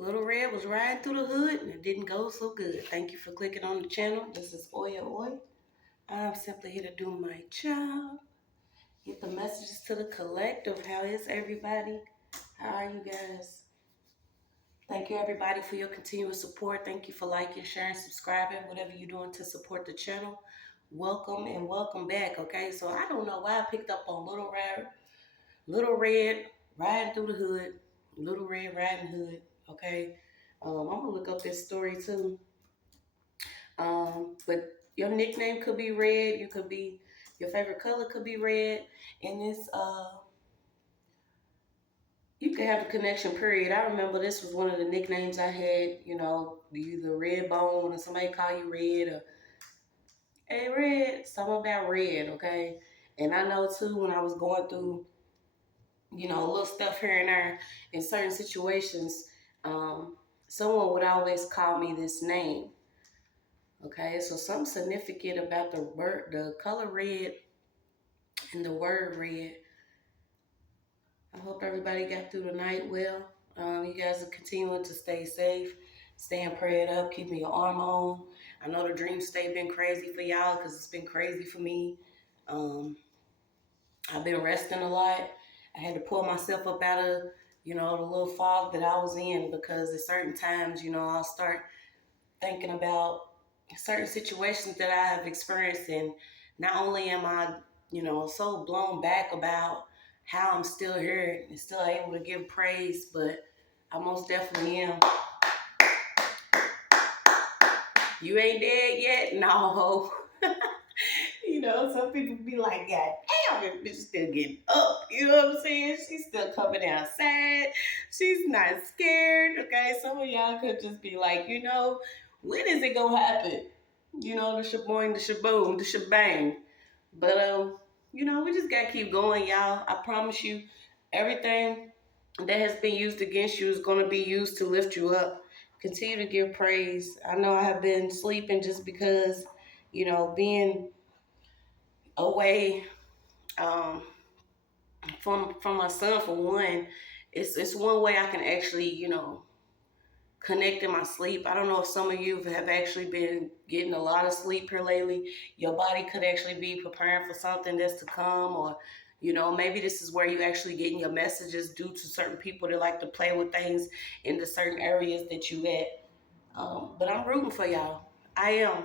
Little Red was riding through the hood and it didn't go so good. Thank you for clicking on the channel. This is OYAOY. I'm simply here to do my job. Get the messages to the collective. How is everybody? How are you guys? Thank you everybody for your continuous support. Thank you for liking, sharing, subscribing, whatever you're doing to support the channel. Welcome and welcome back, okay? So I don't know why I picked up on Little Red riding through the hood. Little Red riding hood, okay? I'm gonna look up this story too. But your nickname could be red. You could be, your favorite color could be red. And this, you could have a connection, period. I remember this was one of the nicknames I had, you know, either Red Bone or somebody call you Red or, hey, Red, something about red, okay? And I know too, when I was going through, you know, little stuff here and there in certain situations, someone would always call me this name. Okay, so something significant about the color red and the word red. I hope everybody got through the night well. You guys are continuing to stay safe, staying prayed up, keeping your arm on. I know the dream state been crazy for y'all because it's been crazy for me. I've been resting a lot. I had to pull myself up out of, you know, the little fog that I was in, because at certain times, you know, I'll start thinking about certain situations that I have experienced, and not only am I, you know, so blown back about how I'm still here and still able to give praise, but I most definitely am. You ain't dead yet? No. You know, some people be like, God damn, this bitch still getting up. You know what I'm saying? She's still coming outside. She's not scared. Okay, some of y'all could just be like, you know, when is it gonna happen? You know, the shaboing, the shaboom, the shebang. But you know, we just gotta keep going, y'all. I promise you, everything that has been used against you is gonna be used to lift you up. Continue to give praise. I know I have been sleeping just because, you know, being away from my son, for one, it's one way I can actually, you know, connect in my sleep. I don't know if some of you have actually been getting a lot of sleep here lately. Your body could actually be preparing for something that's to come, or, you know, maybe this is where you actually getting your messages due to certain people that like to play with things in the certain areas that you at. But I'm rooting for y'all. I am.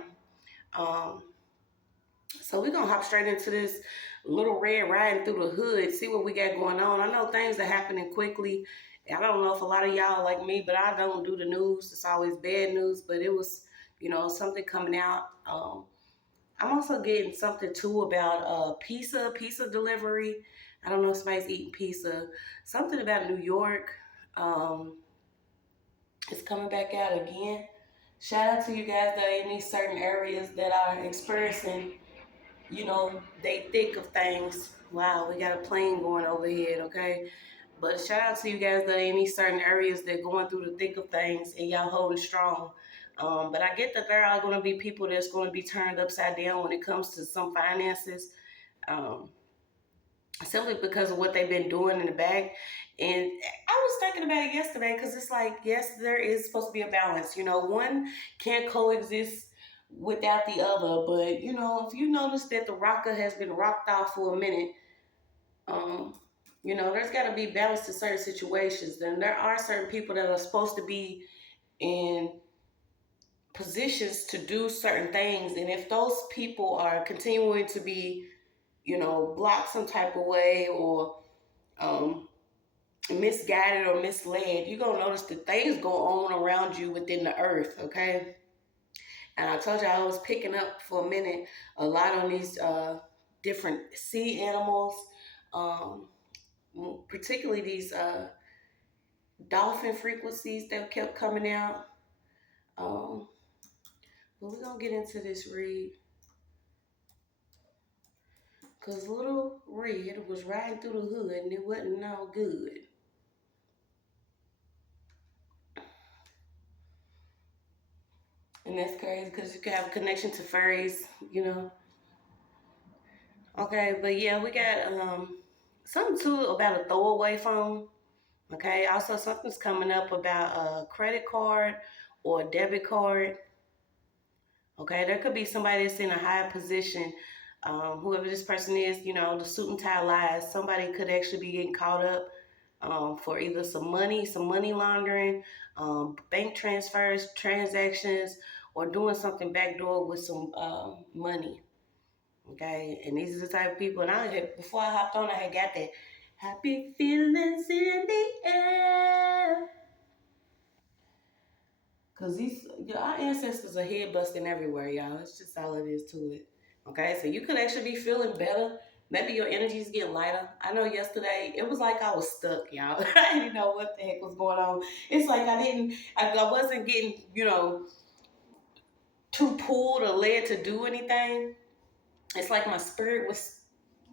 Um, So we're gonna hop straight into this Little Red riding through the hood, see what we got going on. I know things are happening quickly. I don't know if a lot of y'all like me, but I don't do the news. It's always bad news, but it was, you know, something coming out. I'm also getting something too about pizza delivery. I don't know if somebody's eating pizza. Something about New York. It's coming back out again. Shout out to you guys that are in these certain areas that are experiencing, you know, they think of things. Wow, we got a plane going overhead, okay? But shout out to you guys that are in these certain areas that are going through the thick of things and y'all holding strong. But I get that there are going to be people that's going to be turned upside down when it comes to some finances, simply because of what they've been doing in the back. And I was thinking about it yesterday, because it's like, yes, there is supposed to be a balance. You know, one can't coexist without the other. But, you know, if you notice that the rocker has been rocked off for a minute, you know, there's got to be balance to certain situations. Then there are certain people that are supposed to be in positions to do certain things. And if those people are continuing to be, you know, blocked some type of way, or misguided or misled, you're going to notice that things go on around you within the earth, okay? And I told you I was picking up for a minute a lot on these different sea animals, particularly these dolphin frequencies that kept coming out. But we're going to get into this read, because Little Red was riding through the hood and it wasn't no good. And that's crazy, because you can have a connection to furries, you know. Okay, but yeah, we got something too about a throwaway phone. Okay, also something's coming up about a credit card or a debit card. Okay, there could be somebody that's in a higher position. Whoever this person is, the suit and tie lies. Somebody could actually be getting caught up for either some money laundering, bank transfers, transactions, or doing something backdoor with some money. Okay, and these are the type of people. And before I hopped on, I had got that happy feelings in the air. Cause our ancestors are head busting everywhere, y'all. It's just all it is to it. Okay, so you could actually be feeling better. Maybe your energy's getting lighter. I know yesterday it was like I was stuck, y'all. I didn't know what the heck was going on. It's like I wasn't getting, too pulled or led to do anything. It's like my spirit was,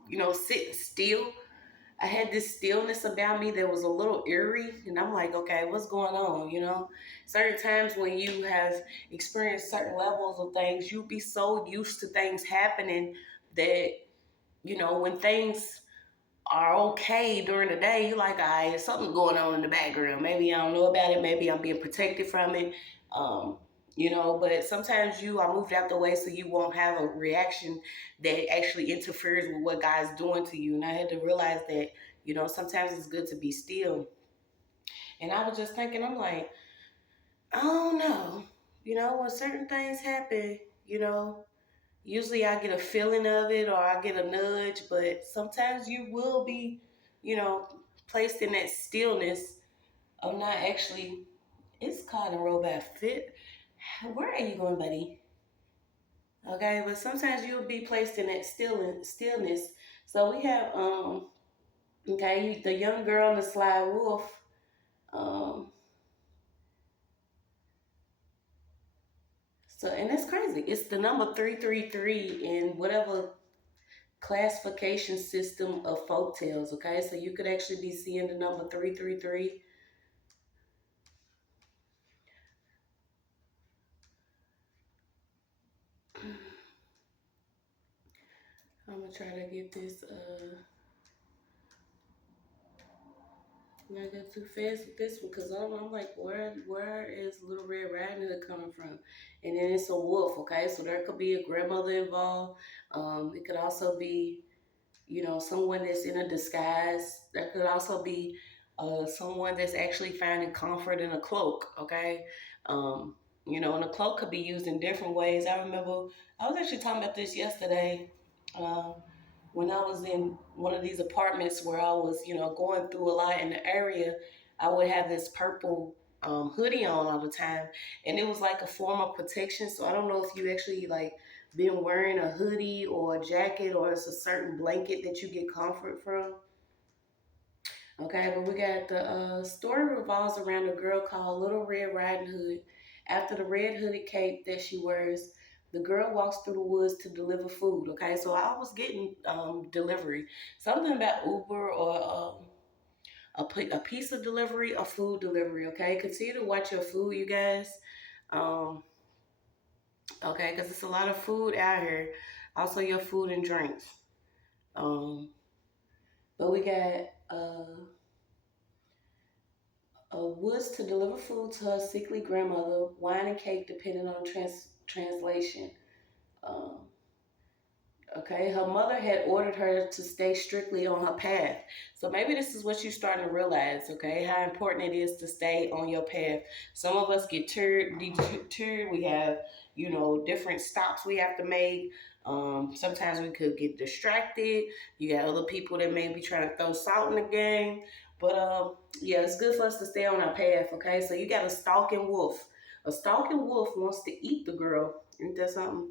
sitting still. I had this stillness about me that was a little eerie, and I'm like, okay, what's going on? Certain times when you have experienced certain levels of things, you'll be so used to things happening that, when things are okay during the day, you're like, all right, there's something going on in the background. Maybe I don't know about it. Maybe I'm being protected from it. Um, but sometimes you are moved out the way so you won't have a reaction that actually interferes with what God's doing to you. And I had to realize that, sometimes it's good to be still. And I was just thinking, I'm like, I don't know. When certain things happen, you know, usually I get a feeling of it or I get a nudge, but sometimes you will be, you know, placed in that stillness of not actually. It's called a robot fit. Where are you going, buddy? Okay, but sometimes you'll be placed in that stillness. So we have okay, the young girl and the sly wolf. Um, and that's crazy. It's the number 333 in whatever classification system of folk tales. Okay, so you could actually be seeing the number 333. I'm gonna try to get this. Not go too fast with this one because I'm like, where is Little Red Riding Hood coming from? And then it's a wolf. Okay, so there could be a grandmother involved. It could also be someone that's in a disguise. There could also be someone that's actually finding comfort in a cloak, okay? Um, and a cloak could be used in different ways. I remember I was actually talking about this yesterday um, when I was in one of these apartments where I was, going through a lot in the area. I would have this purple hoodie on all the time, and it was like a form of protection. So I don't know if you actually like been wearing a hoodie or a jacket or it's a certain blanket that you get comfort from. Okay, but we got the story revolves around a girl called Little Red Riding Hood. After the red hooded cape that she wears, the girl walks through the woods to deliver food. Okay, so I was getting delivery, something about Uber or a piece of delivery or food delivery. Okay, continue to watch your food, you guys. Um, okay, because it's a lot of food out here. Also, your food and drinks. Um, but we got woods to deliver food to her sickly grandmother, wine and cake depending on translation. Um, okay, her mother had ordered her to stay strictly on her path. So maybe this is what you're starting to realize, okay, how important it is to stay on your path. Some of us get deterred. We have, different stops we have to make. Sometimes we could get distracted. You got other people that may be trying to throw salt in the game. But yeah, it's good for us to stay on our path, okay? So you got a stalking wolf. A stalking wolf wants to eat the girl. Ain't that something?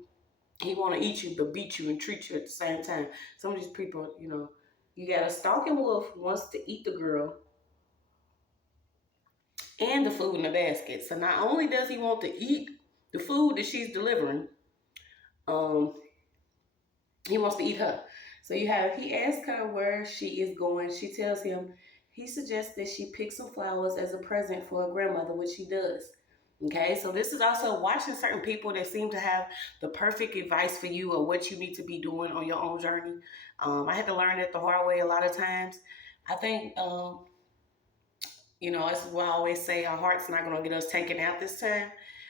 He want to eat you but beat you and treat you at the same time. Some of these people, you got a stalking wolf who wants to eat the girl and the food in the basket. So not only does he want to eat the food that she's delivering, um, he wants to eat her. So he asks her where she is going. She tells him he suggests that she pick some flowers as a present for her grandmother, which she does. Okay, so this is also watching certain people that seem to have the perfect advice for you or what you need to be doing on your own journey. I had to learn it the hard way a lot of times. I think You know, that's why I always say our heart's not going to get us taken out this time,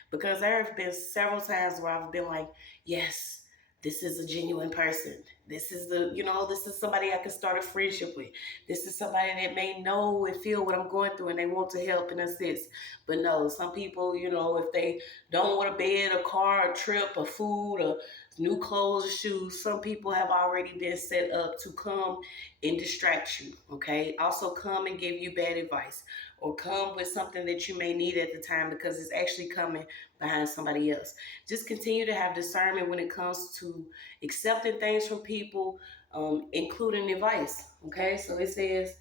because there have been several times where I've been like, yes, this is a genuine person. This is this is somebody I can start a friendship with. This is somebody that may know and feel what I'm going through and they want to help and assist. But no, some people, if they don't want a bed, a car, a trip, a food, or new clothes or shoes, some people have already been set up to come and distract you, okay? Also come and give you bad advice, or come with something that you may need at the time because it's actually coming behind somebody else. Just continue to have discernment when it comes to accepting things from people, including advice. Okay, so it says,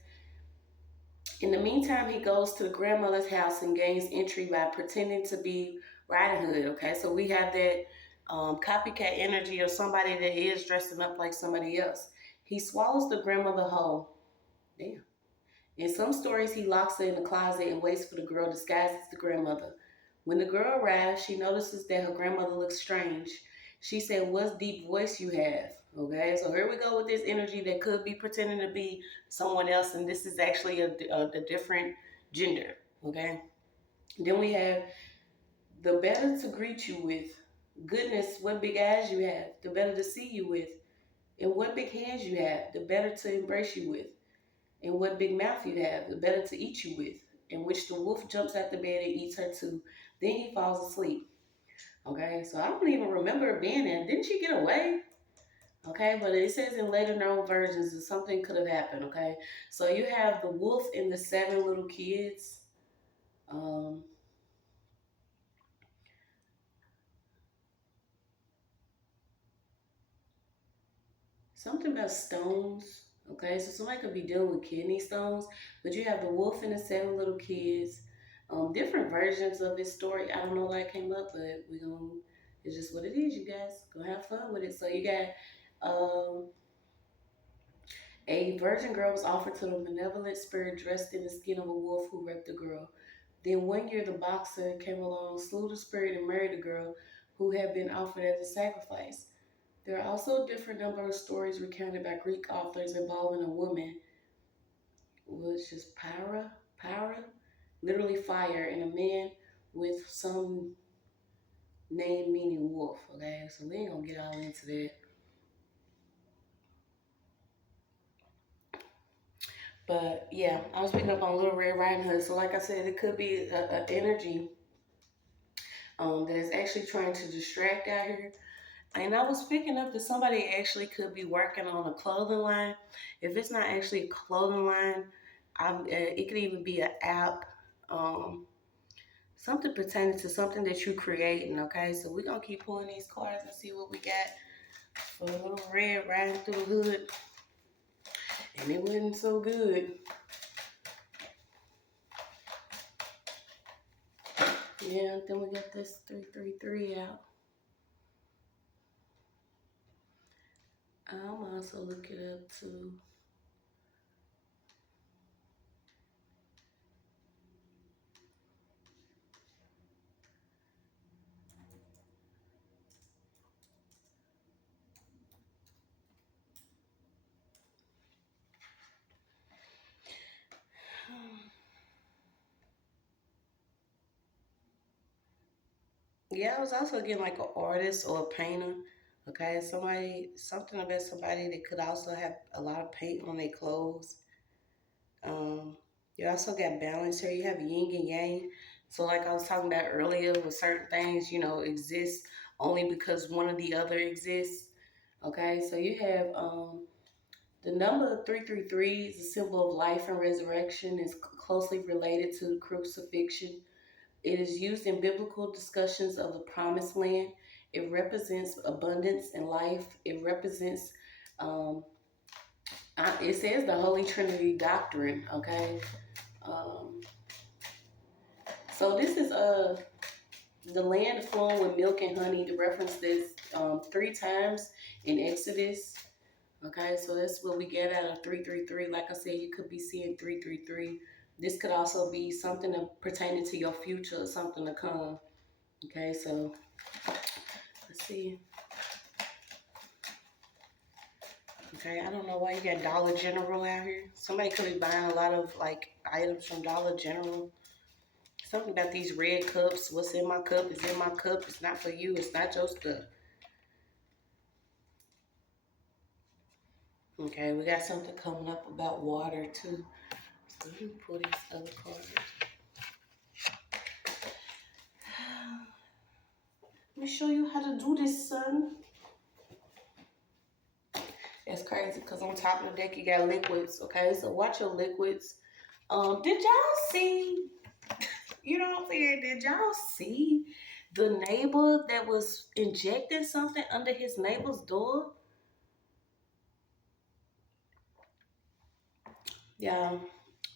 in the meantime, he goes to the grandmother's house and gains entry by pretending to be Riding Hood. Okay, so we have that copycat energy of somebody that is dressing up like somebody else. He swallows the grandmother whole. Damn. In some stories, he locks her in the closet and waits for the girl disguised as the grandmother. When the girl arrives, she notices that her grandmother looks strange. She said, "What deep voice you have?" Okay, so here we go with this energy that could be pretending to be someone else, and this is actually a different gender. Okay, then we have the better to greet you with. Goodness, what big eyes you have, the better to see you with. And what big hands you have, the better to embrace you with. And what big mouth you have, the better to eat you with. In which the wolf jumps out the bed and eats her too. Then he falls asleep. Okay, so I don't even remember being in. Didn't she get away? Okay, but it says in later known versions that something could have happened. Okay, so you have the wolf and the 7 little kids. Um, Something about stones. Okay, so somebody could be dealing with kidney stones, but you have the wolf and the 7 little kids. Different versions of this story. I don't know why it came up, but we're gonna. It's just what it is, you guys. Go have fun with it. So you got a virgin girl was offered to the benevolent spirit dressed in the skin of a wolf who raped the girl. Then one year the boxer came along, slew the spirit, and married the girl who had been offered as a sacrifice. There are also a different number of stories recounted by Greek authors involving a woman, which is Pyra, literally fire, and a man with some name meaning wolf. Okay, so we ain't gonna get all into that. But yeah, I was picking up on Little Red Riding Hood. So like I said, it could be an energy that is actually trying to distract out here. And I was picking up that somebody actually could be working on a clothing line. If it's not actually a clothing line, it could even be an app, um, something pertaining to something that you're creating. Okay, so we're gonna keep pulling these cards and see what we got for a Little Red riding through the hood. And it wasn't so good. Yeah, then we got this 333 out. I'm also look it up too. Yeah, I was also getting like an artist or a painter. Okay, something about somebody that could also have a lot of paint on their clothes. Um, you also got balance here. You have yin and yang. So, like I was talking about earlier, with certain things, exist only because one or the other exists. Okay, so you have the number 333 is a symbol of life and resurrection. Is closely related to crucifixion. It is used in biblical discussions of the promised land. It represents abundance and life. It represents, it says the Holy Trinity doctrine, okay? Um, so this is the land flowing with milk and honey. To reference this 3 times in Exodus. Okay, so that's what we get out of 333. Like I said, you could be seeing 333. This could also be something pertaining to your future, something to come. Okay, so let's see. Okay, I don't know why you got Dollar General out here. Somebody could be buying a lot of like items from Dollar General. Something about these red cups. What's in my cup is in my cup. It's not for you. It's not your stuff. Okay, we got something coming up about water too. So let me pull these other cards. Let me show you how to do this, son. It's crazy because on top of the deck you got liquids. Okay, so watch your liquids. Did y'all see? You know what I'm saying? Did y'all see the neighbor that was injecting something under his neighbor's door? Yeah,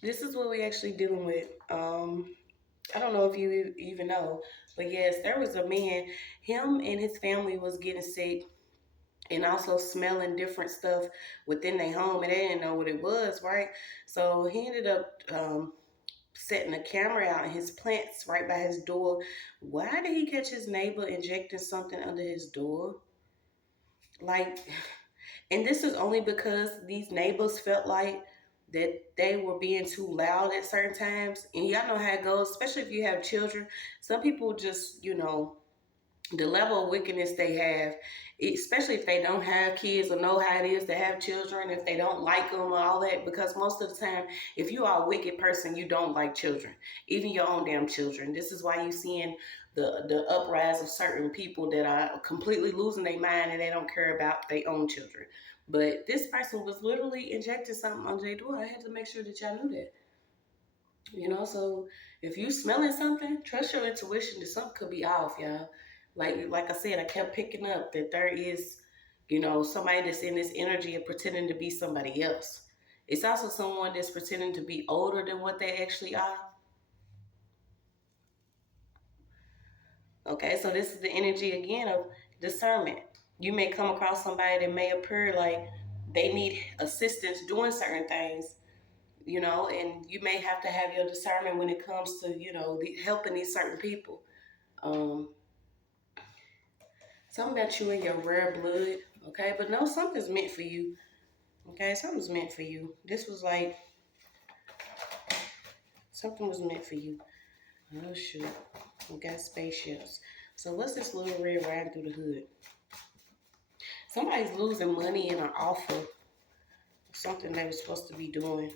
this is what we actually dealing with. I don't know if you even know, but yes, there was a man. Him and his family was getting sick and also smelling different stuff within their home, and they didn't know what it was, right? So he ended up setting a camera out in his plants right by his door. Why did he catch his neighbor injecting something under his door? Like, and this is only because these neighbors felt like that they were being too loud at certain times. And y'all know how it goes, especially if you have children. Some people just, the level of wickedness they have, especially if they don't have kids or know how it is to have children, if they don't like them or all that, because most of the time, if you are a wicked person, you don't like children, even your own damn children. This is why you're seeing the uprise of certain people that are completely losing their mind and they don't care about their own children. But this person was literally injecting something under their door. I had to make sure that y'all knew that. So if you smelling something, trust your intuition that something could be off, y'all. Like I said, I kept picking up that there is, somebody that's in this energy and pretending to be somebody else. It's also someone that's pretending to be older than what they actually are. Okay, so this is the energy again of discernment. You may come across somebody that may appear like they need assistance doing certain things, and you may have to have your discernment when it comes to, helping these certain people. Um, Something about you and your rare blood, okay? But no, something's meant for you, okay? Something's meant for you. This was like, something was meant for you. Oh, shoot. We got spaceships. So what's this little red riding through the hood? Somebody's losing money in an offer. Something they were supposed to be doing.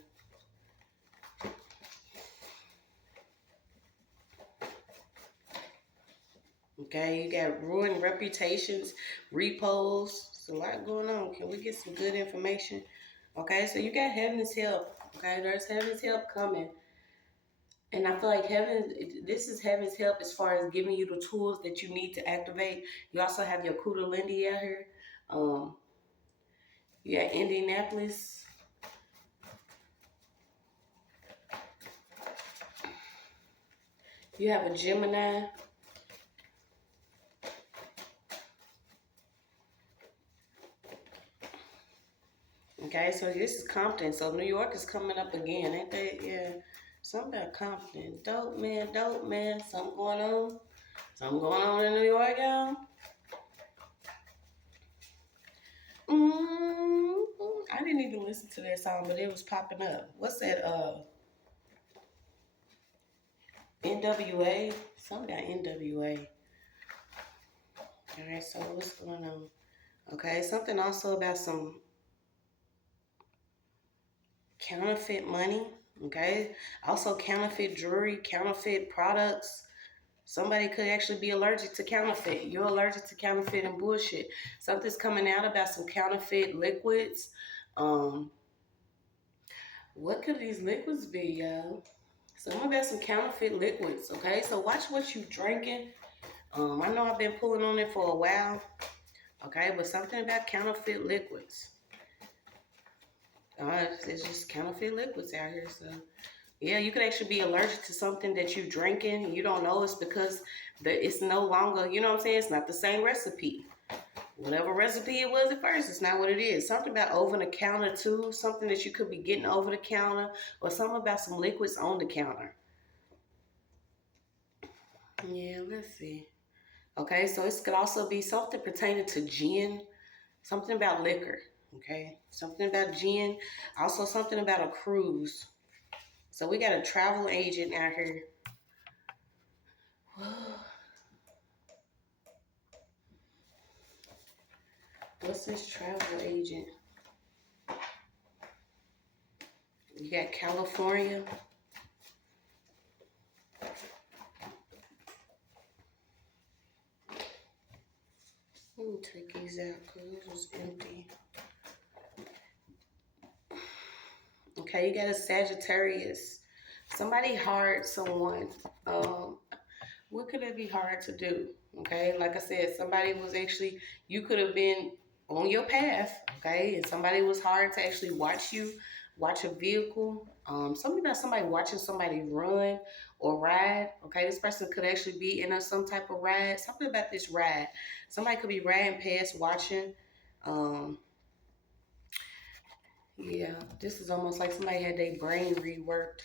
Okay, you got ruined reputations, repos. It's a lot going on. Can we get some good information? Okay, so you got heaven's help. Okay, there's heaven's help coming. And I feel like this is heaven's help as far as giving you the tools that you need to activate. You also have your Kundalini out here. You got Indianapolis. You have a Gemini. Okay, so this is Compton. So New York is coming up again, ain't they? Yeah. Something about Compton. Dope man. Something going on. Something going on in New York, y'all. I didn't even listen to that song, but it was popping up. What's that? NWA. Something about NWA. All right, so what's going on? Okay, something also about some counterfeit money. Okay, also counterfeit jewelry, counterfeit products. Somebody could actually be allergic to counterfeit. You're allergic to counterfeit and bullshit. Something's coming out about some counterfeit liquids. What could these liquids be, y'all? Something about some counterfeit liquids, okay? So watch what you drinking. I know I've been pulling on it for a while, okay? But something about counterfeit liquids. It's just counterfeit liquids out here, so... Yeah, you could actually be allergic to something that you're drinking and you don't know it's because it's no longer, you know what I'm saying? It's not the same recipe. Whatever recipe it was at first, it's not what it is. Something about over the counter too, something that you could be getting over the counter, or something about some liquids on the counter. Yeah, let's see. Okay, so it could also be something pertaining to gin, something about liquor. Okay, something about gin. Also something about a cruise. So we got a travel agent out here. What's this travel agent? You got California. Let me take these out because this was empty. Okay, you got a Sagittarius. Somebody hired someone. What could it be hard to do? Okay, like I said, somebody was actually, you could have been on your path, okay, and somebody was hired to actually watch you, watch a vehicle. Something about somebody watching somebody run or ride. Okay, this person could actually be in some type of ride. Something about this ride. Somebody could be riding past, watching. Yeah, this is almost like somebody had their brain reworked.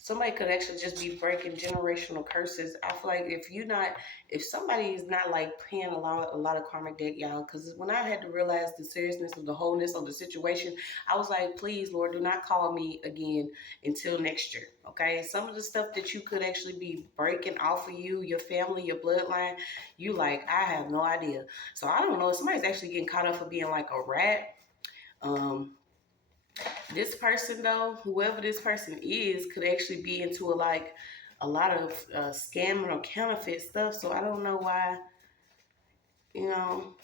Somebody could actually just be breaking generational curses. I feel like if somebody is not like paying a lot of karmic debt, y'all, because when I had to realize the seriousness of the wholeness of the situation, I was like, please, Lord, do not call me again until next year. Okay, some of the stuff that you could actually be breaking off of you, your family, your bloodline, you like, I have no idea. So I don't know if somebody's actually getting caught up for being like a rat. This person though, whoever this person is, could actually be into a lot of scamming or counterfeit stuff. So I don't know why, you know.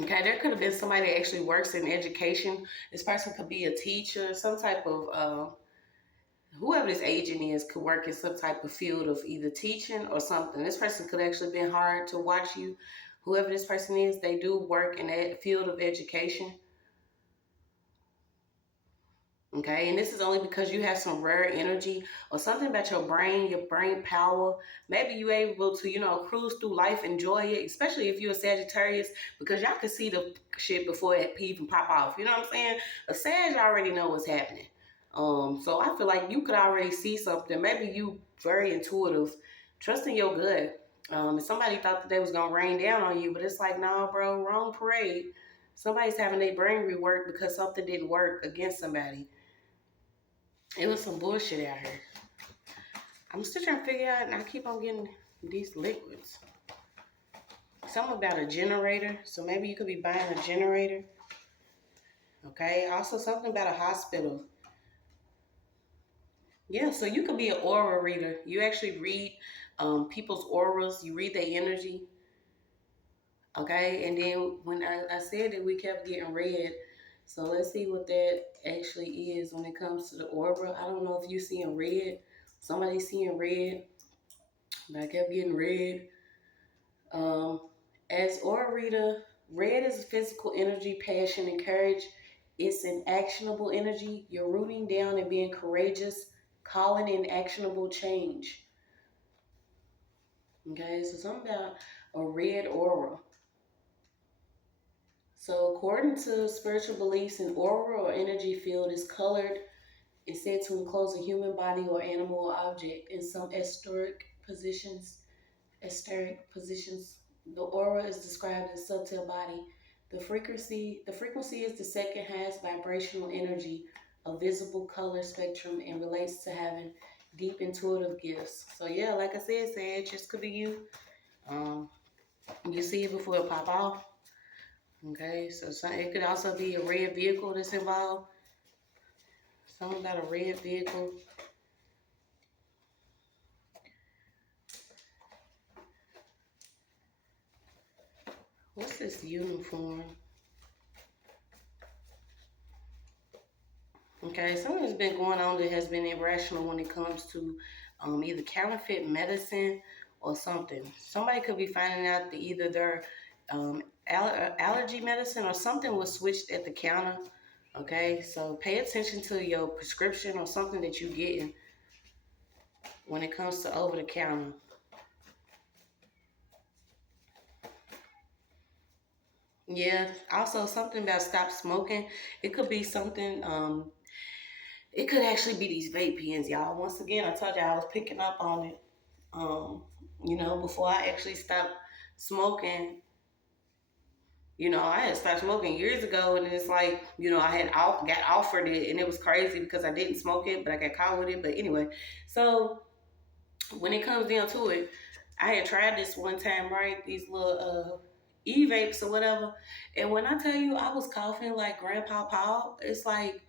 Okay, there could have been somebody that actually works in education. This person could be a teacher, some type of whoever this agent is could work in some type of field of either teaching or something. This person could actually been hired to watch you. Whoever this person is, they do work in that field of education. Okay, and this is only because you have some rare energy or something about your brain power. Maybe you're able to, cruise through life, enjoy it, especially if you're a Sagittarius, because y'all can see the shit before it even pop off. You know what I'm saying? A Sag already know what's happening. So I feel like you could already see something. Maybe you very intuitive, trusting your gut. If somebody thought that they was gonna rain down on you, but it's like, nah, bro, wrong parade. Somebody's having their brain reworked because something didn't work against somebody. It was some bullshit out here. I'm still trying to figure out, and I keep on getting these liquids. Something about a generator. So maybe you could be buying a generator. Okay. Also something about a hospital. Yeah, so you could be an aura reader. You actually read people's auras. You read their energy. Okay. And then when I said that we kept getting red. So let's see what that actually is when it comes to the aura. I don't know if you're seeing red. Somebody's seeing red. But I kept getting red. As aura reader, red is physical energy, passion, and courage. It's an actionable energy. You're rooting down and being courageous, calling in actionable change. Okay, so something about a red aura. So according to spiritual beliefs, an aura or energy field is colored. It's said to enclose a human body or animal or object in some etheric positions. The aura is described as subtle body. The frequency is the second highest vibrational energy, a visible color spectrum, and relates to having deep intuitive gifts. So yeah, like I said, Sag, just could be you. You see it before it pop off. Okay, so it could also be a red vehicle that's involved. Something about a red vehicle. What's this uniform? Okay, something has been going on that has been irrational when it comes to either counterfeit medicine or something. Somebody could be finding out that either their allergy medicine or something was switched at the counter. Okay, so pay attention to your prescription or something that you're getting when it comes to over the counter. Yeah, also something about stop smoking. It could be something, it could actually be these vape pens, y'all. Once again, I told y'all I was picking up on it. Um, you know, before I actually stopped smoking, you know, I had stopped smoking years ago, and it's like, you know, got offered it, and it was crazy because I didn't smoke it, but I got caught with it. But anyway, so when it comes down to it, I had tried this one time, right? These little e-vapes or whatever, and when I tell you I was coughing like Grandpa Paul, it's like,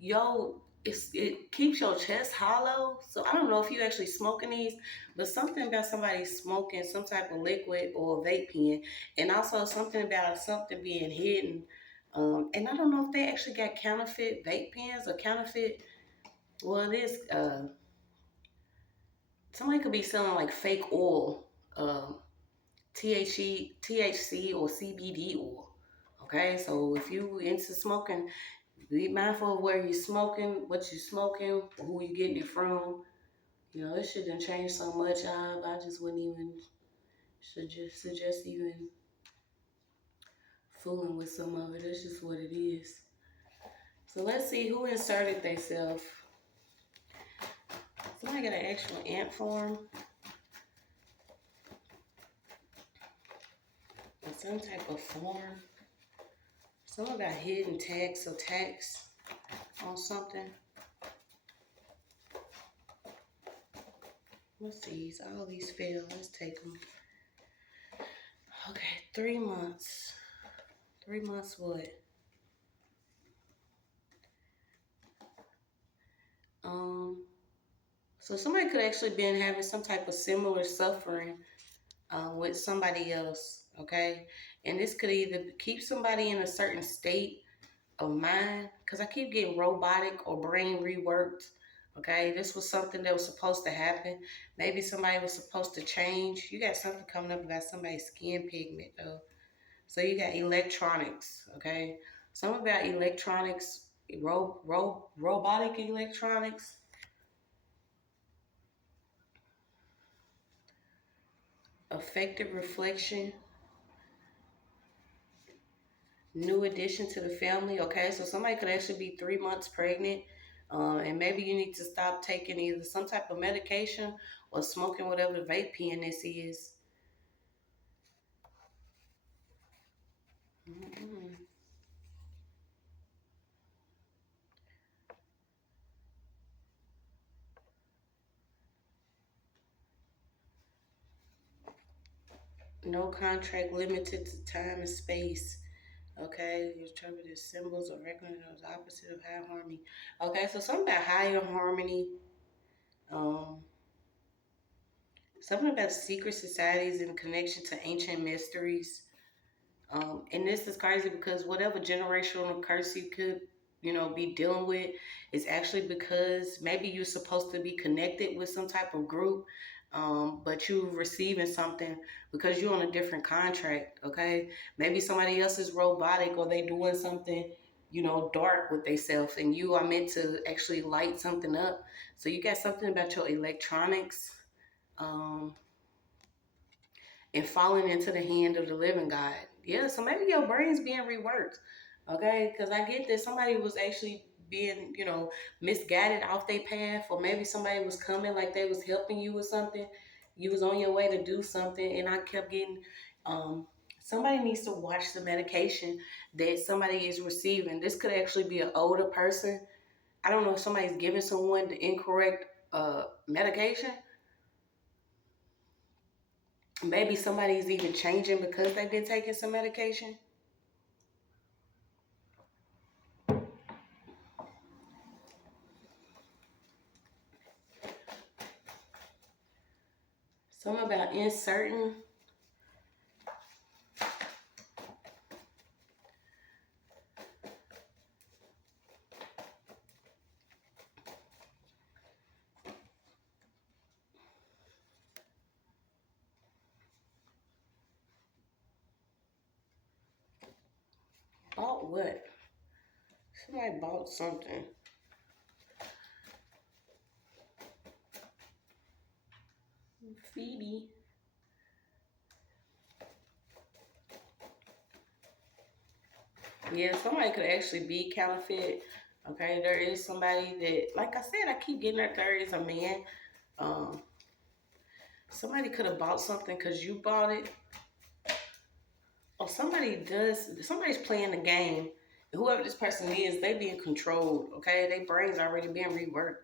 yo, it keeps your chest hollow. So I don't know if you actually smoking these, but something about somebody smoking some type of liquid or vape pen, and also something about something being hidden. And I don't know if they actually got counterfeit vape pens or counterfeit. Well, it is. Somebody could be selling like fake oil, THC or CBD oil. Okay, so if you into smoking, be mindful of where you're smoking, what you're smoking, who you're getting it from. You know, it shouldn't change so much. I just wouldn't even suggest even fooling with some of it. It's just what it is. So let's see who inserted themselves. Somebody got an actual ant farm or some type of farm. Someone got hidden tax or tax on something. What's these? All these fail. Let's take them. Okay, 3 months. 3 months what? So somebody could actually been having some type of similar suffering with somebody else, okay? And this could either keep somebody in a certain state of mind, because I keep getting robotic or brain reworked, okay? This was something that was supposed to happen. Maybe somebody was supposed to change. You got something coming up about somebody's skin pigment, though. So you got electronics, okay? Something about electronics, robotic electronics. Effective reflection, new addition to the family. Okay, so somebody could actually be 3 months pregnant, and maybe you need to stop taking either some type of medication or smoking whatever the vape pen this is. Mm-hmm. No contract limited to time and space. Okay, you interpret as symbols or recognize as opposite of high harmony. Okay, so something about higher harmony. Um, Something about secret societies in connection to ancient mysteries. And this is crazy because whatever generational curse you could, you know, be dealing with is actually because maybe you're supposed to be connected with some type of group, but you're receiving something because you're on a different contract, okay? Maybe somebody else is robotic or they doing something, you know, dark with themselves, and you are meant to actually light something up. So you got something about your electronics. Um, and falling into the hand of the living God. Yeah, so maybe your brain's being reworked, okay? Because I get that somebody was actually being, you know, misguided off their path, or maybe somebody was coming like they was helping you with something. You was on your way to do something, and I kept getting, somebody needs to watch the medication that somebody is receiving. This could actually be an older person. I don't know if somebody's giving someone the incorrect medication. Maybe somebody's even changing because they've been taking some medication. Something about inserting. Bought what? Somebody bought something. Phoebe. Yeah, somebody could actually be counterfeit. Okay, there is somebody that, like I said, I keep getting that there is a man. Um, Somebody could have bought something because you bought it. Or somebody's playing the game. And whoever this person is, they being controlled, okay? Their brains already being reworked.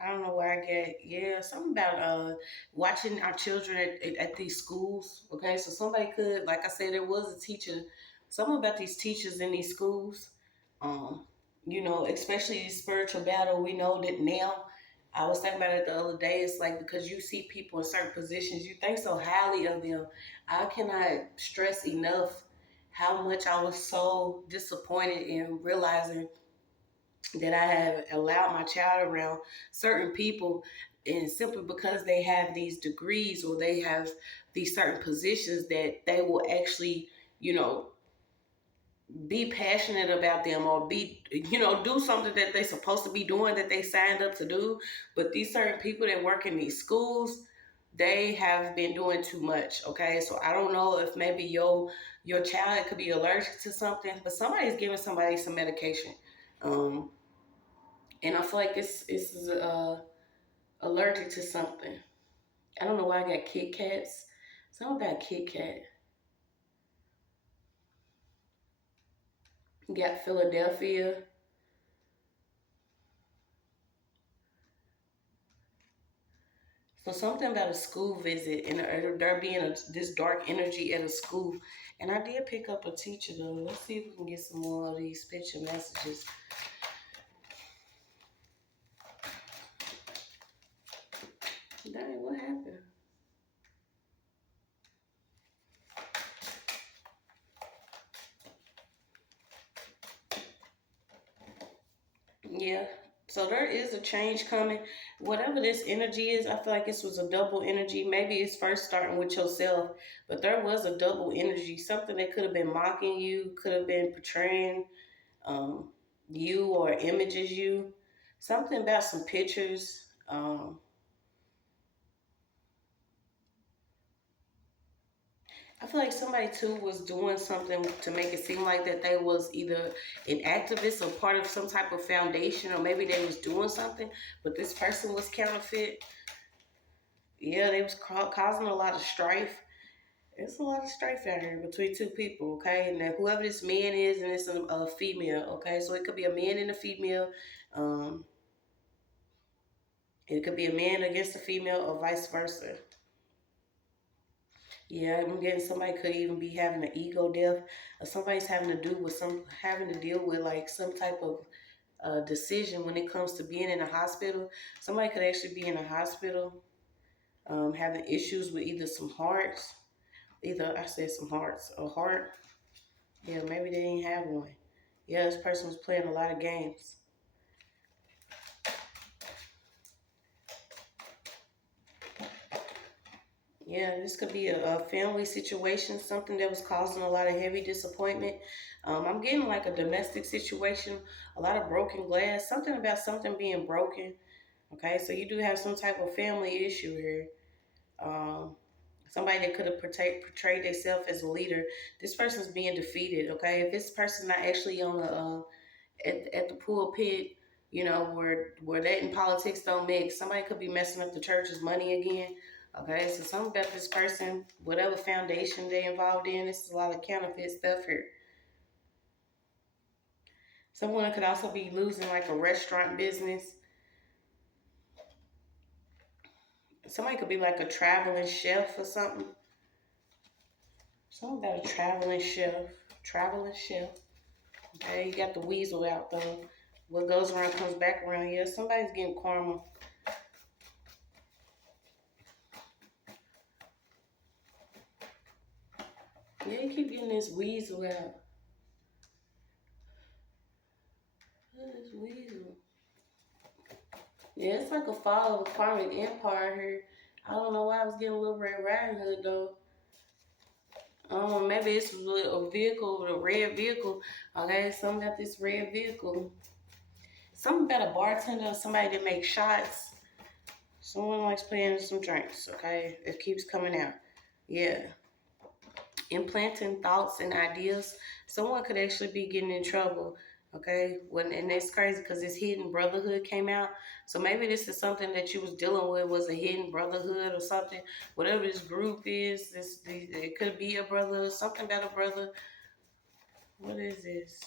I don't know where I get, yeah, something about watching our children at these schools, okay? So somebody could, like I said, there was a teacher, something about these teachers in these schools, um, especially the spiritual battle. We know that now, I was thinking about it the other day, it's like because you see people in certain positions, you think so highly of them. I cannot stress enough how much I was so disappointed in realizing that I have allowed my child around certain people, and simply because they have these degrees or they have these certain positions that they will actually, you know, be passionate about them or be, do something that they're supposed to be doing that they signed up to do. But these certain people that work in these schools, they have been doing too much. Okay, so I don't know if maybe your child could be allergic to something, but somebody's giving somebody some medication. Um, and I feel like it's allergic to something. I don't know why I got Kit Kats. Something about Kit Kat. You got Philadelphia. So something about a school visit and there being this dark energy at a school. And I did pick up a teacher though. Let's see if we can get some more of these picture messages. Dang, what happened? Yeah. So there is a change coming. Whatever this energy is, I feel like this was a double energy. Maybe it's first starting with yourself, but there was a double energy. Something that could have been mocking you, could have been portraying um, you or images you. Something about some pictures. I feel like somebody too was doing something to make it seem like that they was either an activist or part of some type of foundation, or maybe they was doing something, but this person was counterfeit. Yeah, they was causing a lot of strife. It's a lot of strife out here between two people, okay? And then whoever this man is, and it's a female, okay? So it could be a man and a female. Um, it could be a man against a female or vice versa. Yeah, I'm getting somebody could even be having an ego death, or somebody's having to do with having to deal with like some type of decision when it comes to being in a hospital. Somebody could actually be in a hospital, having issues with either some hearts, either I said some hearts, a heart. Yeah, maybe they didn't have one. Yeah, this person was playing a lot of games. Yeah, this could be a family situation, something that was causing a lot of heavy disappointment. I'm getting like a domestic situation, a lot of broken glass, something about something being broken. Okay, so you do have some type of family issue here. Um, Somebody that could have portrayed themselves as a leader. This person's being defeated. Okay, if this person's not actually on the at the pulpit, where that and politics don't mix. Somebody could be messing up the church's money again. Okay, so something about this person, whatever foundation they involved in, this is a lot of counterfeit stuff here. Someone could also be losing like a restaurant business. Somebody could be like a traveling chef or something. Something about a traveling chef. Traveling chef. Okay, you got the weasel out though. What goes around comes back around. Yeah, somebody's getting karma. Yeah, you keep getting this weasel out. What is weasel? Yeah, it's like a fall of a karmic empire here. I don't know why I was getting a little Red Riding Hood though. Maybe it's a vehicle, a red vehicle. Okay, something about this red vehicle. Something about a bartender, somebody that makes shots. Someone likes playing some drinks. Okay, it keeps coming out. Yeah, implanting thoughts and ideas. Someone could actually be getting in trouble. Okay, and it's crazy because this hidden brotherhood came out. So maybe this is something that you was dealing with, was a hidden brotherhood or something. Whatever this group is, it could be a brother, something about a brother. What is this?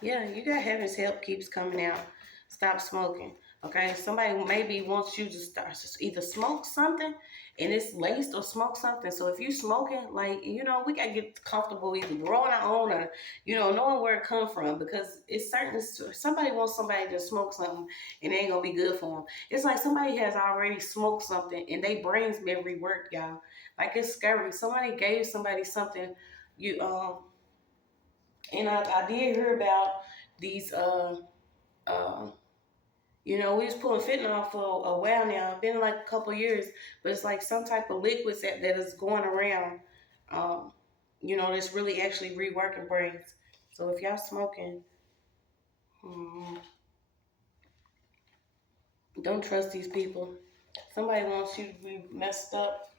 Yeah, you got heaven's help keeps coming out. Stop smoking. Okay, somebody maybe wants you to start either smoke something and it's laced or smoke something. So if you smoking, like, we gotta get comfortable either growing our own or, knowing where it come from, because it's certain, somebody wants somebody to smoke something and it ain't gonna be good for them. It's like somebody has already smoked something and their brain's been reworked, y'all. Like, it's scary. Somebody gave somebody something, you and I did hear about these uh we was pulling fentanyl for a while now. It's been like a couple years, but it's like some type of liquids that is going around, that's really actually reworking brains. So if y'all smoking, mm, don't trust these people. Somebody wants you to be messed up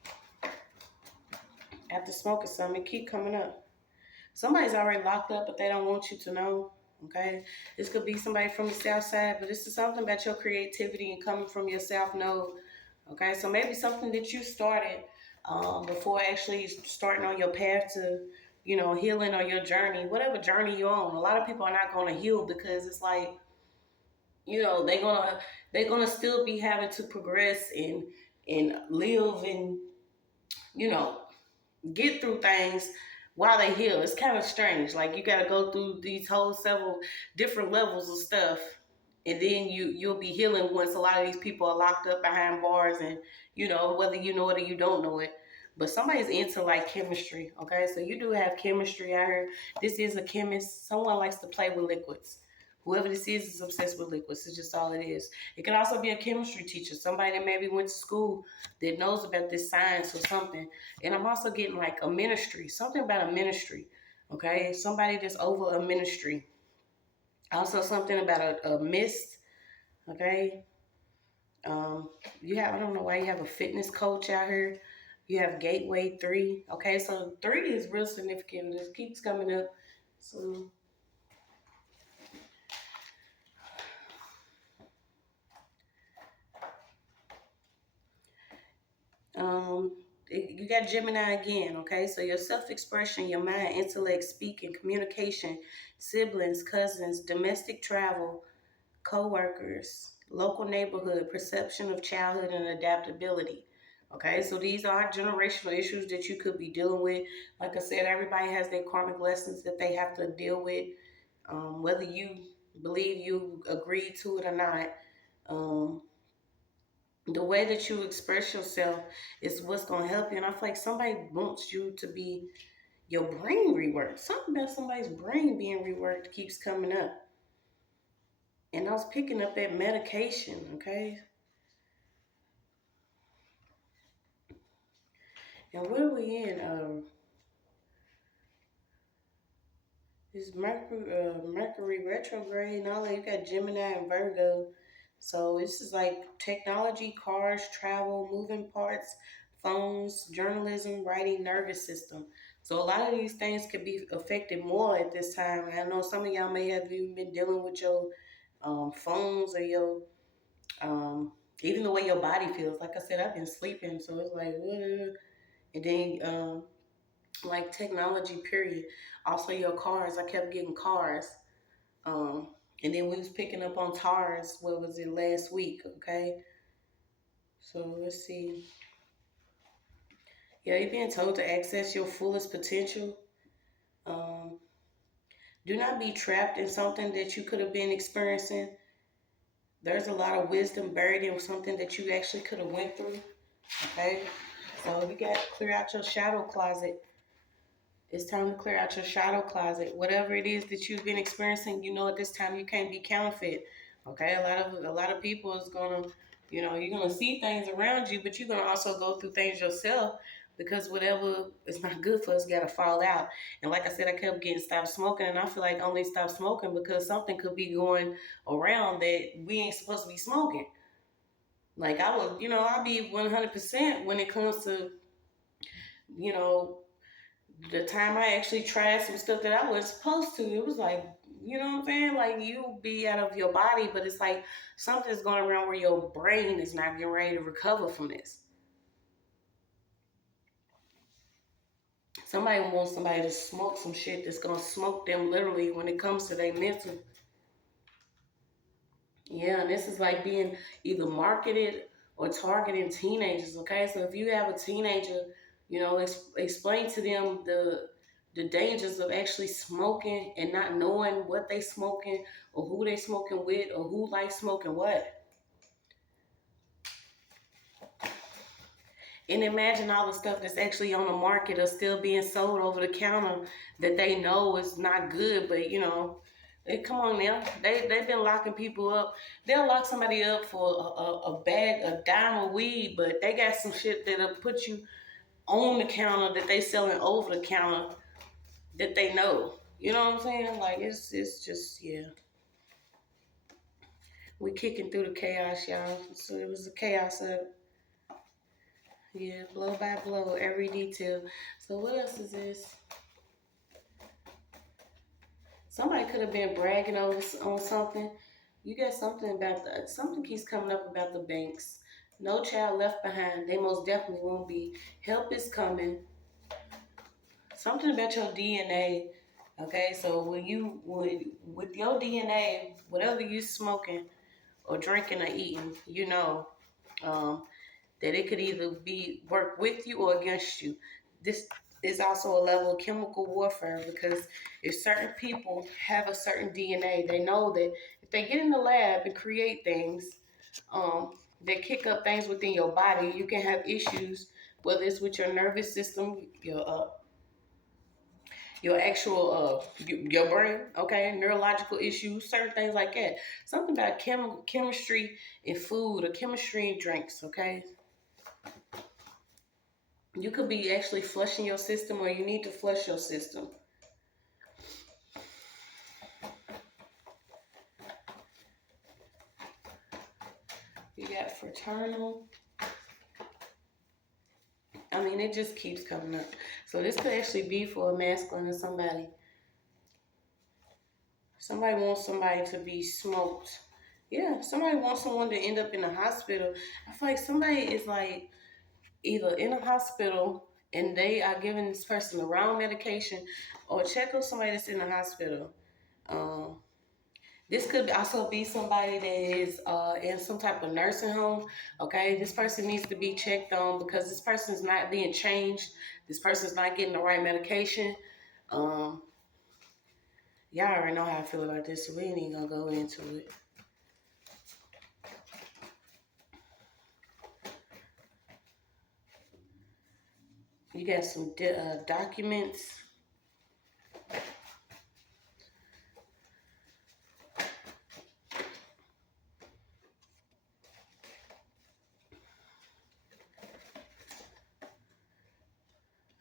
after smoking something. It keep coming up. Somebody's already locked up, but they don't want you to know. Okay, this could be somebody from the south side, but this is something about your creativity and coming from your south node. Okay, so maybe something that you started before actually starting on your path to, healing or your journey, whatever journey you're on. A lot of people are not going to heal because it's like, they're gonna still be having to progress and live and you know get through things while they heal. It's kind of strange. Like, you got to go through these whole several different levels of stuff, and then you'll be healing once a lot of these people are locked up behind bars, and whether you know it or you don't know it. But somebody's into like chemistry. Okay, so you do have chemistry out here. This is a chemist. Someone likes to play with liquids. Whoever this is obsessed with liquids. It's just all it is. It can also be a chemistry teacher, somebody that maybe went to school that knows about this science or something. And I'm also getting like a ministry, something about a ministry. Okay, somebody that's over a ministry. Also something about a mist. Okay, I don't know why you have a fitness coach out here. You have Gateway 3. Okay, so 3 is real significant. This keeps coming up. So you got Gemini again. Okay, so your self-expression, your mind, intellect, speaking, communication, siblings, cousins, domestic travel, co-workers, local neighborhood, perception of childhood, and adaptability. Okay, so these are generational issues that you could be dealing with. Like I said, everybody has their karmic lessons that they have to deal with, whether you believe you agree to it or not. Um, the way that you express yourself is what's going to help you. And I feel like somebody wants you to be your brain reworked. Something about somebody's brain being reworked keeps coming up. And I was picking up that medication, okay? And what are we in? This Mercury retrograde and all that. You got Gemini and Virgo. So this is like technology, cars, travel, moving parts, phones, journalism, writing, nervous system. So a lot of these things could be affected more at this time. And I know some of y'all may have even been dealing with your phones or your um, even the way your body feels. Like I said, I've been sleeping, so it's like, and then like technology, period. Also your cars. I kept getting cars. Um, and then we was picking up on Taurus. What was it last week? Okay, so let's see. Yeah, you're being told to access your fullest potential. Um, do not be trapped in something that you could have been experiencing. There's a lot of wisdom buried in something that you actually could have went through. Okay, so you got to clear out your shadow closet. It's time to clear out your shadow closet. Whatever it is that you've been experiencing, at this time you can't be counterfeit. Okay, a lot of people is gonna, you're gonna see things around you, but you're gonna also go through things yourself, because whatever is not good for us gotta fall out. And like I said, I kept getting stop smoking, and I feel like I only stopped smoking because something could be going around that we ain't supposed to be smoking. Like, I would, I'll be 100% when it comes to, you know the time I actually tried some stuff that I wasn't supposed to, it was like, you know what I'm saying? Like, you be out of your body, but it's like something's going around where your brain is not getting ready to recover from this. Somebody wants somebody to smoke some shit that's gonna smoke them literally when it comes to their mental. Yeah, and this is like being either marketed or targeting teenagers. Okay, so if you have a teenager, you know, explain to them the dangers of actually smoking and not knowing what they smoking or who they smoking with or who likes smoking what. And imagine all the stuff that's actually on the market or still being sold over the counter that they know is not good, but you know, come on now. They've been locking people up. They'll lock somebody up for a bag, a dime of weed, but they got some shit that'll put you on the counter that they selling over the counter that they know. You know what I'm saying? Like it's just yeah. We kicking through the chaos, y'all. So it was the chaos of yeah, blow by blow, every detail. So what else is this? Somebody could have been bragging on something. You got something about the something keeps coming up about the banks. No child left behind. They most definitely won't be. Help is coming. Something about your DNA. Okay, so when you with your DNA, whatever you smoking or drinking or eating, you know, that it could either be work with you or against you. This is also a level of chemical warfare because if certain people have a certain DNA, they know that if they get in the lab and create things that kick up things within your body, you can have issues, whether it's with your nervous system, your actual your brain, okay, neurological issues, certain things like that. Something about chemistry in food or chemistry in drinks, okay. You could be actually flushing your system or you need to flush your system. You got fraternal. I mean, it just keeps coming up. So this could actually be for a masculine or somebody. Somebody wants somebody to be smoked. Yeah, somebody wants someone to end up in the hospital. I feel like somebody is like either in a hospital and they are giving this person the wrong medication or check on somebody that's in the hospital. Um, This could also be somebody that is in some type of nursing home. Okay, this person needs to be checked on because this person is not being changed. This person is not getting the right medication. Um, y'all already know how I feel about this, so we ain't even gonna go into it. You got some documents.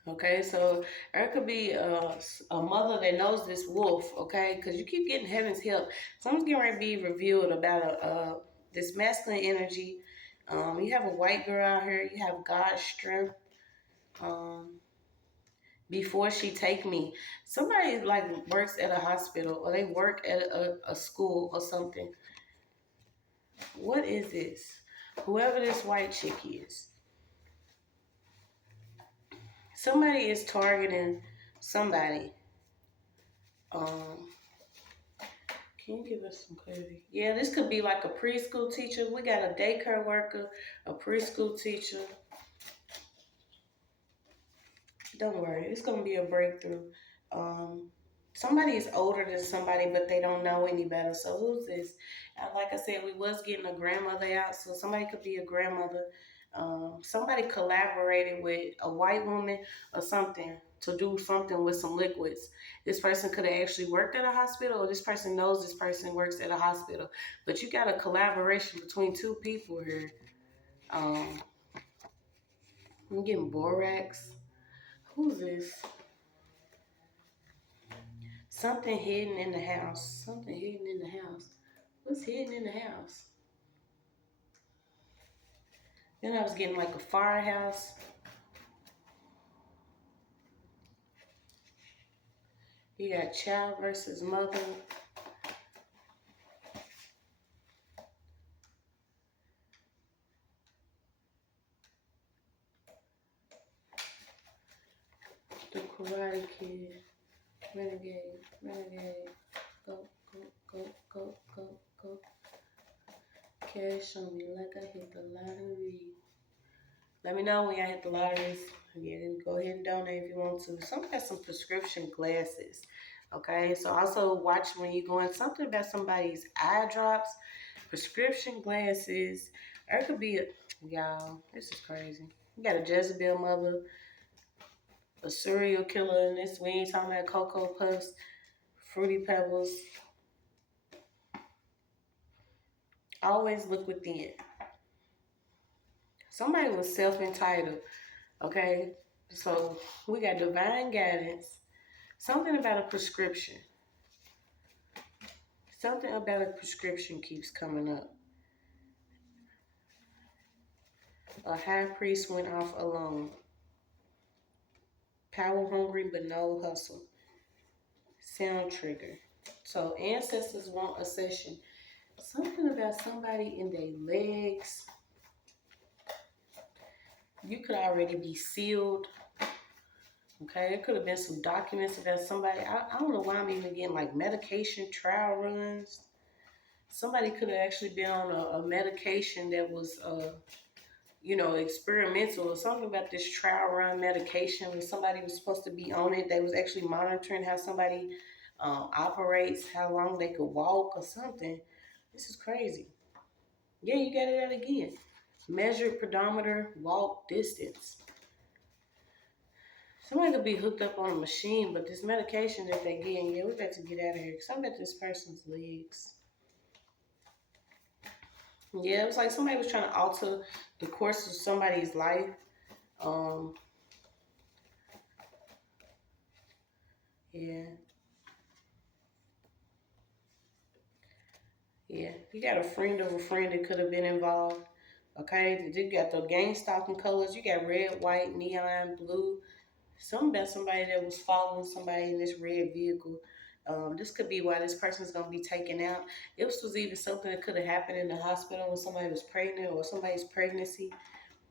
Okay, so there could be a mother that knows this wolf, okay? Because you keep getting heaven's help. Something's getting ready to be revealed about this masculine energy. You have a white girl out here. You have God's strength. Um, before she take me, somebody like works at a hospital or they work at a school or something. What is this? Whoever this white chick is. Somebody is targeting somebody. Um, Can you give us some clarity? Yeah, this could be like a preschool teacher. We got a daycare worker, a preschool teacher. Don't worry, it's gonna be a breakthrough. Um, Somebody is older than somebody, but they don't know any better. So who's this? Like I said, we was getting a grandmother out, so somebody could be a grandmother. Somebody collaborated with a white woman or something to do something with some liquids. This person could have actually worked at a hospital, or this person knows this person works at a hospital. But you got a collaboration between two people here. I'm getting borax. Who's this? Something hidden in the house. Something hidden in the house. What's hidden in the house? Then I was getting like a firehouse. You got child versus mother. The Karate Kid. Renegade. Renegade. Go, go, go, go, go, go. Cash on me like I hit the lottery. Let me know when y'all hit the lotteries. Yeah, then go ahead and donate if you want to. Some got some prescription glasses. Okay, so also watch when you're going something about somebody's eye drops, prescription glasses. Or it could be a, y'all, this is crazy. You got a Jezebel mother, a serial killer in this. We ain't talking about Cocoa Puffs, Fruity Pebbles. Always look within. Somebody was self-entitled, okay? So we got divine guidance. Something about a prescription. Something about a prescription keeps coming up. A high priest went off alone. Power hungry but no hustle. Sound trigger. So ancestors want a session. Something about somebody in their legs. You could already be sealed. Okay, there could have been some documents about somebody. I don't know why I'm even getting like medication trial runs. Somebody could have actually been on a medication that was, you know, experimental or something about this trial run medication when somebody was supposed to be on it. They was actually monitoring how somebody operates, how long they could walk or something. This is crazy. Yeah, you got it out again. Measured pedometer, walk distance. Somebody could be hooked up on a machine, but this medication that they're getting, yeah, we got to get out of here. Something about this person's legs. Yeah, it was like somebody was trying to alter the course of somebody's life. Yeah. Yeah. You got a friend of a friend that could have been involved. Okay. You got the gang stalking colors. You got red, white, neon, blue. Something about somebody that was following somebody in this red vehicle. This could be why this person is going to be taken out. This was even something that could have happened in the hospital when somebody was pregnant or somebody's pregnancy.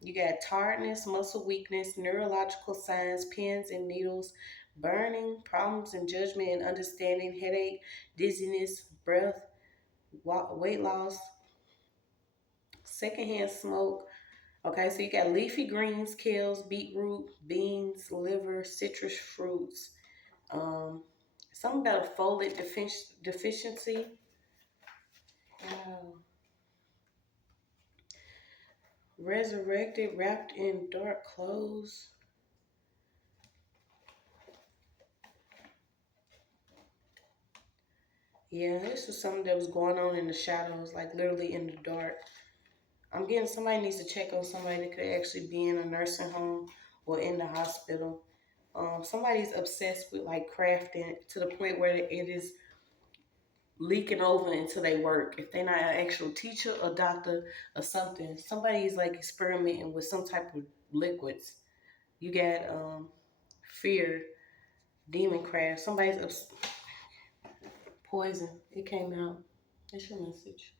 You got tiredness, muscle weakness, neurological signs, pins and needles, burning, problems in judgment and understanding, headache, dizziness, breath, weight loss, secondhand smoke. Okay, so you got leafy greens, kales, beetroot, beans, liver, citrus fruits. Um, Something about a folate deficiency. Wow. Resurrected, wrapped in dark clothes. Yeah, this was something that was going on in the shadows, like literally in the dark. I'm getting somebody needs to check on somebody that could actually be in a nursing home or in the hospital. Somebody's obsessed with like crafting to the point where it is leaking over into their work. If they're not an actual teacher or doctor or something, somebody's like experimenting with some type of liquids. You got fear, demon craft. Somebody's poison. It came out. That's your message.